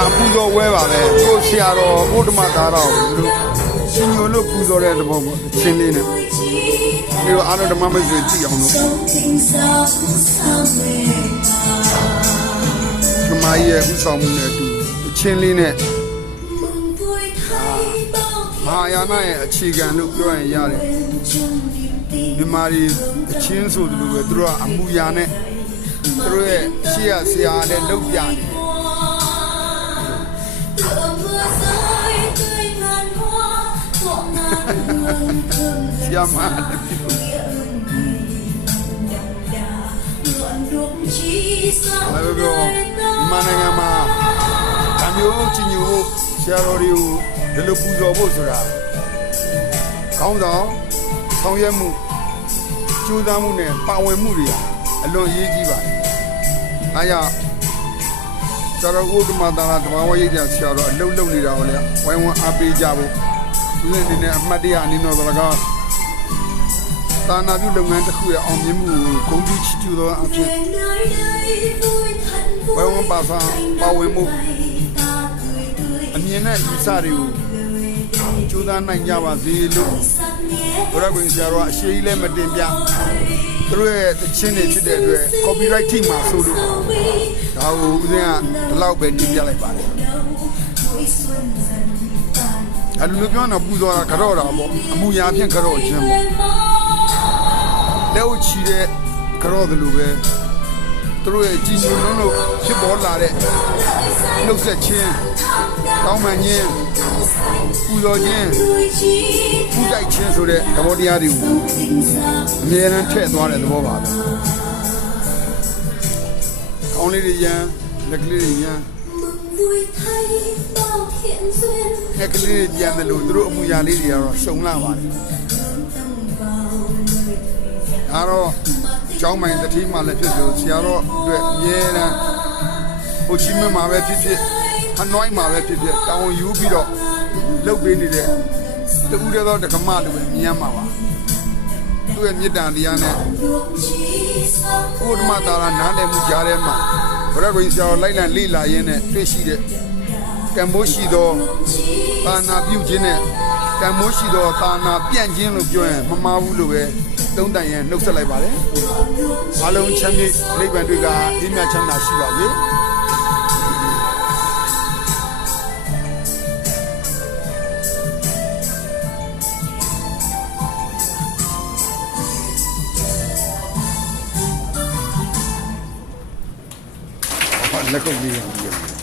ဒါပူဇော်ဝဲပါပဲကိုဆရာတော်ဘုဒ္ဓမသားတော်သူတို့ရှင်ညိုလို့ပူဇော်တဲ့သဘောပေါ့ရှင်းလေးနဲ့ဒီလိုအားလုံးဓမ္မမိတ်ဆွေကြည့်အောင်လို့ဓမ္မကြီးရဲ့ဥဆောင်မှုနဲ့အတူအချင်းလေးနဲ့မဟာယာနရဲ့အခြေခံလို့ပြောရင်ရတယ်မြန်မာတွေအချင်းဆိုသလိုပဲသူတို့ကအမူအရာနဲ့သူတို့ရဲ့ရှေ့ရဆရာနဲ့လုပ်ပြနေတယ် ဆရာမလည်းပြောပြောမြန်မာနိုင်ငံမှာဓာမျိုးချင်းညို့ဆရာတော်တွေကိုဒီလိုပူဇော်ဖို့ဆိုတာကောင်း ဆောင်ဆောင်ရွက်မှုကြိုးစားမှုနဲ့ပါဝင်မှုတွေဟာအလွန်အရေးကြီးပါတယ်။အားရဆရာတော်ဥဒ္ဓမသာရတဘာဝရိတ်ဆရာတော်အလုံးလုံးနေတာကိုလည်းဝိုင်းဝန်းအားပေးကြဖို့ဒီနေ့အနေနဲ့အမှတ်တရအနေနဲ့တော့ကသာနာပြုလုပ်ငန်းတစ်ခုရဲ့အောင်မြင်မှုကိုဂုဏ်ပြုချီးကျူးသောအဖြစ်ဝိုင်းဝန်းပါဆောင်ပါဝင်မှုအမြင်နဲ့ယူဆတွေကိုကြိုးစားနိုင်ကြပါစေလို့ဘုရားကွင်ဆရာတော်အရှိကြီးလည်းမတင်ပြ သူတို့ရဲ့တခြင်းတွေဖြစ်တဲ့အတွက် copyright ထိမှာဆိုလို့ဒါကိုဦးဇင်းကဒီလောက်ပဲတင်ပြလိုက်ပါတယ်အဲ့လိုပြောတော့ပူဇော်တာကြော့တာပေါ့အမူအရာဖြင့်ကြော့ခြင်းပေါ့လက်ဥချီတဲ့ကြော့တယ်လို့ပဲ သူတို့ရဲ့ကြည်ညိုလုံးလို့ဖြစ်ပေါ်လာတဲ့နှုတ်ဆက်ခြင်းတောင်းပန်ခြင်းပူဇော်ခြင်းပူတိုက်ခြင်းဆိုတဲ့သဘောတရားတွေကိုအမြဲတမ်းထည့်သွားတဲ့သဘောပါပဲ။ကောင်းလေးတွေရန်လက်ကလေးတွေရန်လက်ကလေးတွေပြန်တယ်လို့သူတို့အမူအရာလေးတွေကတော့စုံလာပါတယ်။ အဲတော့ကျောင်းမိုင်တတိမှလည်းဖြစ်လို့ဆရာတော်အတွက်အမြဲတမ်းဟိုချင်းမမှာပဲဖြစ်ဖြစ်ဟနွိုင်းမှာပဲဖြစ်ဖြစ်တောင်းယူပြီးတော့လှုပ်ပေးနေတဲ့တူဦးတဲ့တော့ဒကမလိုပဲမြင်ရမှာပါသူ့ရဲ့မေတ္တာတရားနဲ့ဘုဒ္ဓမတာရနားလည်မှုကြားထဲမှာဘုရားကိုဆရာတော်လိုက်လံလေ့လာရင်းနဲ့တွေ့ရှိတဲ့ကံမိုးရှိသောသာနာပြုခြင်းနဲ့ကံမိုးရှိသောသာနာပြန့်ခြင်းလို့ပြောရင်မမှားဘူးလို့ပဲ သုံးတန်ရန်နှုတ်ဆက်လိုက်ပါတယ်အားလုံးချမ်းမြေ့နိဗ္ဗာန်တွေ့ကအေးမြတ်ချမ်းသာရှိပါစေ။လက်ကုပ်ပြီး